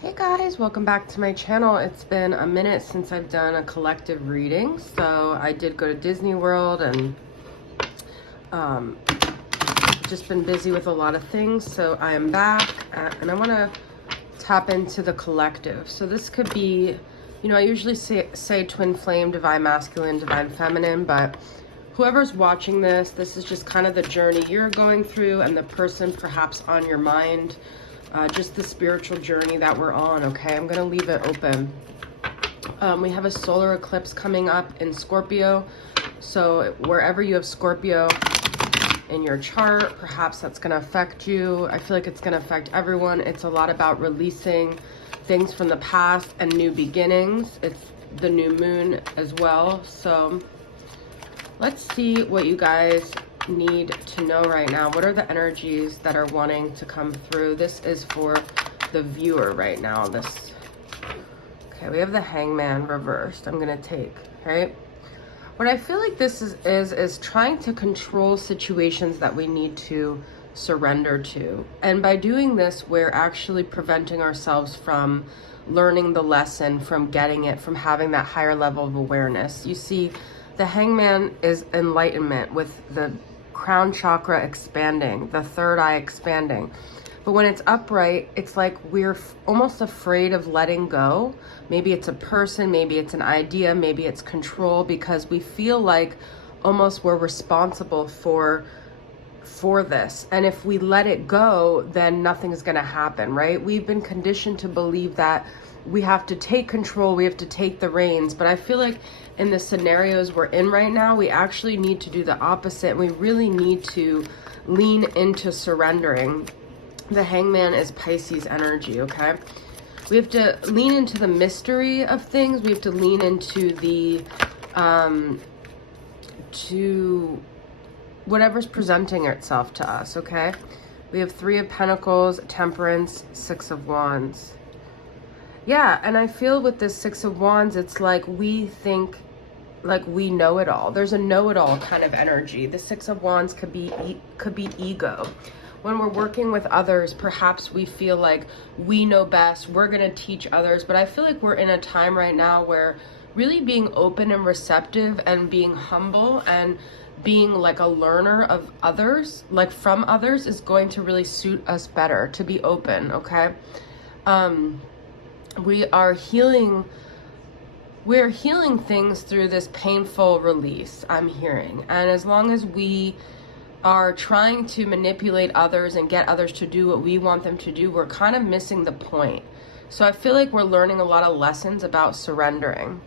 Hey guys, welcome back to my channel. It's been a minute since I've done a collective reading. So I did go to Disney World and just been busy with a lot of things. So I am back and I want to tap into the collective. So this could be, I usually say twin flame, divine masculine, divine feminine, but whoever's watching this, this is just kind of the journey you're going through and the person perhaps on your mind. Just the spiritual journey that we're on, okay? I'm going to leave it open. We have a solar eclipse coming up in Scorpio. So wherever you have Scorpio in your chart, perhaps that's going to affect you. I feel like it's going to affect everyone. It's a lot about releasing things from the past and new beginnings. It's the new moon as well. So let's see what you guys need to know right now. What are the energies that are wanting to come through? This is for the viewer right now. Okay, we have the Hangman reversed. I'm gonna take, right? What I feel like this is trying to control situations that we need to surrender to. And by doing this, we're actually preventing ourselves from learning the lesson, from getting it, from having that higher level of awareness. You see, the Hangman is enlightenment with the crown chakra expanding, the third eye expanding. But when it's upright, it's like we're almost afraid of letting go. Maybe it's a person, maybe it's an idea, maybe it's control, because we feel like almost we're responsible for this. And if we let it go, then nothing's going to happen, right? We've been conditioned to believe that we have to take control, we have to take the reins. But I feel like in the scenarios we're in right now, we actually need to do the opposite. We really need to lean into surrendering. The Hangman is Pisces energy, okay? We have to lean into the mystery of things. We have to lean into the, to whatever's presenting itself to us, okay? We have Three of Pentacles, Temperance, Six of Wands. Yeah, and I feel with this Six of Wands, it's like we think like we know it all. There's a know-it-all kind of energy. The Six of Wands could be ego. When we're working with others, perhaps we feel like we know best, we're going to teach others. But I feel like we're in a time right now where really being open and receptive and being humble and being like a learner of others, like from others, is going to really suit us better, to be open, okay? We're healing things through this painful release, I'm hearing. And as long as we are trying to manipulate others and get others to do what we want them to do, we're kind of missing the point. So I feel like we're learning a lot of lessons about surrendering.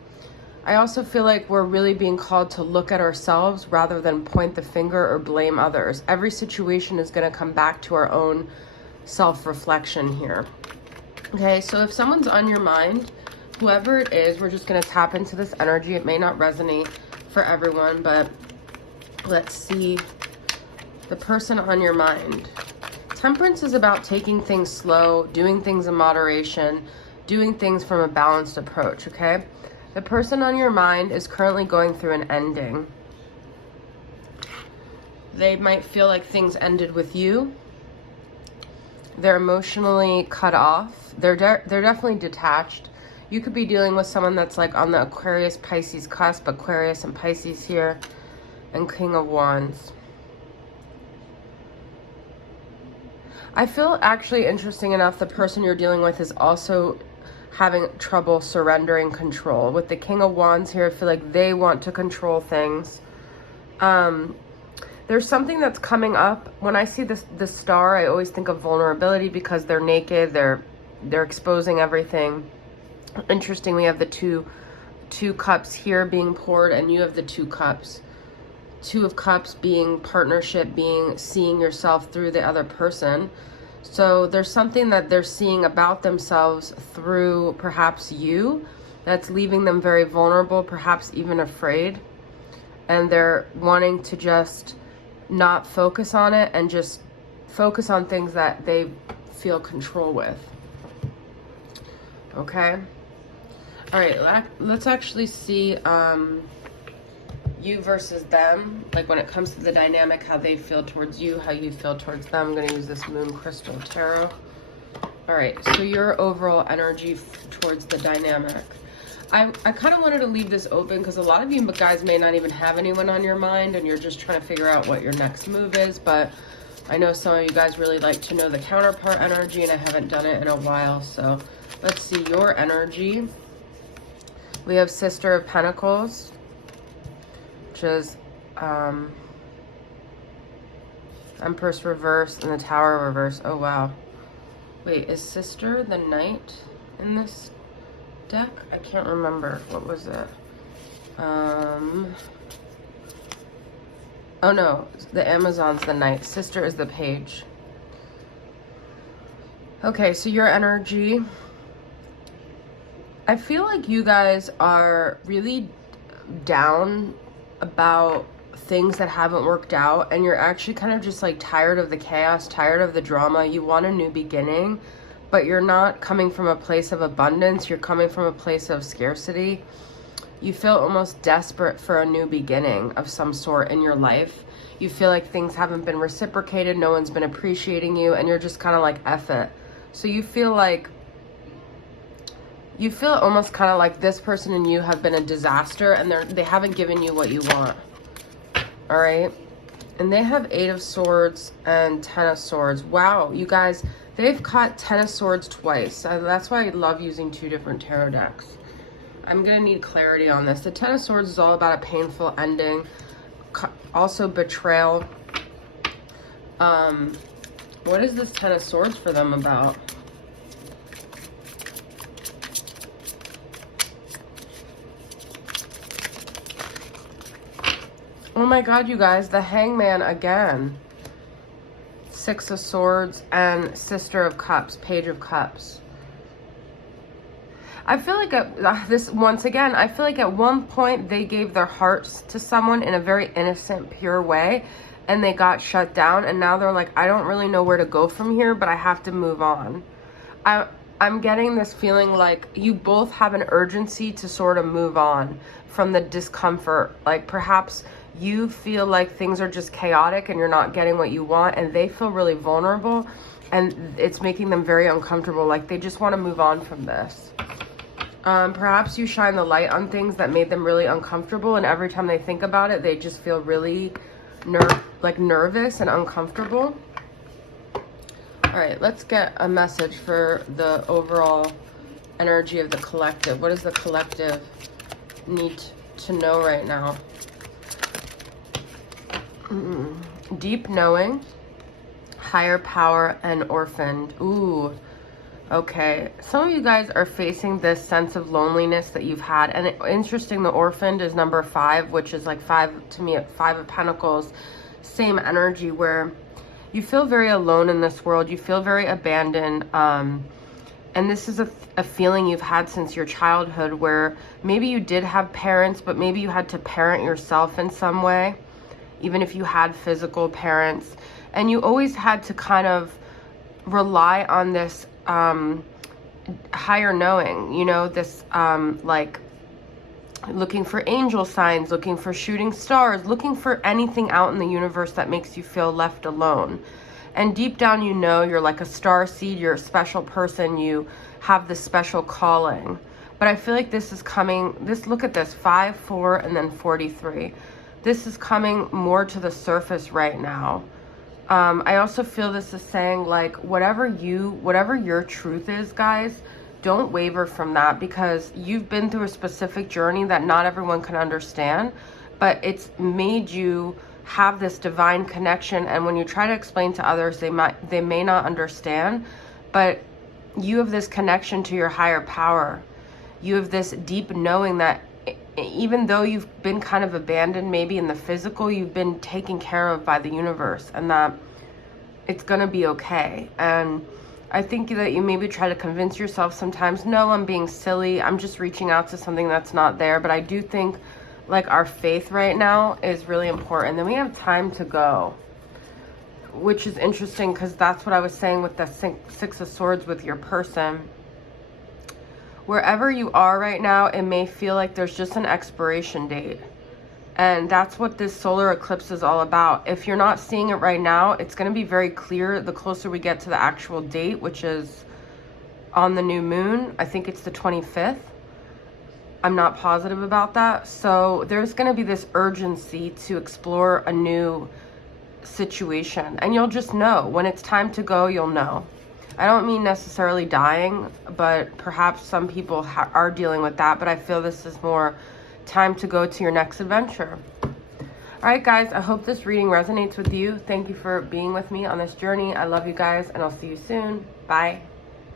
I also feel like we're really being called to look at ourselves rather than point the finger or blame others. Every situation is going to come back to our own self-reflection here. Okay, so if someone's on your mind, whoever it is, we're just going to tap into this energy. It may not resonate for everyone, but let's see the person on your mind. Temperance is about taking things slow, doing things in moderation, doing things from a balanced approach, okay? The person on your mind is currently going through an ending. They might feel like things ended with you. They're emotionally cut off. They're definitely detached. You could be dealing with someone that's like on the Aquarius Pisces cusp, Aquarius and Pisces here, and King of Wands. I feel actually, interesting enough, the person you're dealing with is also having trouble surrendering control. With the King of Wands here, I feel like they want to control things. There's something that's coming up. When I see this star, I always think of vulnerability because they're naked, they're exposing everything. Interesting, we have the two cups here being poured, and you have the two cups. Two of Cups being partnership, being seeing yourself through the other person. So there's something that they're seeing about themselves through perhaps you that's leaving them very vulnerable, perhaps even afraid. And they're wanting to just not focus on it and just focus on things that they feel control with. Okay? All right, let's actually see you versus them, like when it comes to the dynamic, how they feel towards you, how you feel towards them. I'm going to use this Moon Crystal Tarot. All right, so your overall energy towards the dynamic. I kind of wanted to leave this open because a lot of you guys may not even have anyone on your mind and you're just trying to figure out what your next move is, but I know some of you guys really like to know the counterpart energy and I haven't done it in a while. So let's see your energy. We have Sister of Pentacles, which is Empress reverse and the Tower reverse. Oh, wow. Wait, is Sister the Knight in this deck? I can't remember. What was it? Oh no, the Amazon's the Knight. Sister is the Page. Okay, so your energy. I feel like you guys are really down about things that haven't worked out, and you're actually kind of just like tired of the chaos, tired of the drama. You want a new beginning, but you're not coming from a place of abundance. You're coming from a place of scarcity. You feel almost desperate for a new beginning of some sort in your life. You feel like things haven't been reciprocated, no one's been appreciating you, and you're just kind of like, F it. So you feel almost kind of like this person and you have been a disaster, and they haven't given you what you want. All right? And they have 8 of Swords and 10 of Swords. Wow, you guys, they've caught 10 of Swords twice. That's why I love using 2 different tarot decks. I'm going to need clarity on this. The 10 of Swords is all about a painful ending. Also betrayal. What is this 10 of Swords for them about? Oh my God, you guys, the Hangman again. 6 of Swords and Sister of Cups, Page of Cups. I feel like I feel like at one point they gave their hearts to someone in a very innocent, pure way, and they got shut down, and now they're like, I don't really know where to go from here, but I have to move on. I'm getting this feeling like you both have an urgency to sort of move on from the discomfort. Like perhaps you feel like things are just chaotic and you're not getting what you want, and they feel really vulnerable, and it's making them very uncomfortable. Like they just want to move on from this. Perhaps you shine the light on things that made them really uncomfortable, and every time they think about it, they just feel really nervous and uncomfortable. All right, let's get a message for the overall energy of the collective. What does the collective need to know right now? Deep knowing, higher power, and orphaned. Ooh. Okay, some of you guys are facing this sense of loneliness that you've had. And interesting, the orphaned is number 5, which is like 5 to me, 5 of Pentacles. Same energy where you feel very alone in this world. You feel very abandoned. And this is a feeling you've had since your childhood where maybe you did have parents, but maybe you had to parent yourself in some way, even if you had physical parents. And you always had to kind of rely on this higher knowing, you know, this like looking for angel signs, looking for shooting stars, looking for anything out in the universe that makes you feel left alone. And deep down, you know, you're like a star seed, you're a special person, you have this special calling. But I feel like this is coming, look at this, 5, 4, and then 43. This is coming more to the surface right now. I also feel this is saying, like, whatever your truth is, guys, don't waver from that, because you've been through a specific journey that not everyone can understand, but it's made you have this divine connection. And when you try to explain to others, they may not understand, but you have this connection to your higher power. You have this deep knowing that even though you've been kind of abandoned maybe in the physical, you've been taken care of by the universe, and that it's gonna be okay. And I think that you maybe try to convince yourself sometimes, no, I'm being silly, I'm just reaching out to something that's not there. But I do think like our faith right now is really important. Then we have time to go, which is interesting because that's what I was saying with the 6 of Swords with your person. Wherever you are right now, it may feel like there's just an expiration date. And that's what this solar eclipse is all about. If you're not seeing it right now, it's going to be very clear the closer we get to the actual date, which is on the new moon. I think it's the 25th. I'm not positive about that. So there's going to be this urgency to explore a new situation, and you'll just know when it's time to go. You'll know. I don't mean necessarily dying, but perhaps some people are dealing with that, but I feel this is more time to go to your next adventure. All right, guys, I hope this reading resonates with you. Thank you for being with me on this journey. I love you guys, and I'll see you soon. Bye.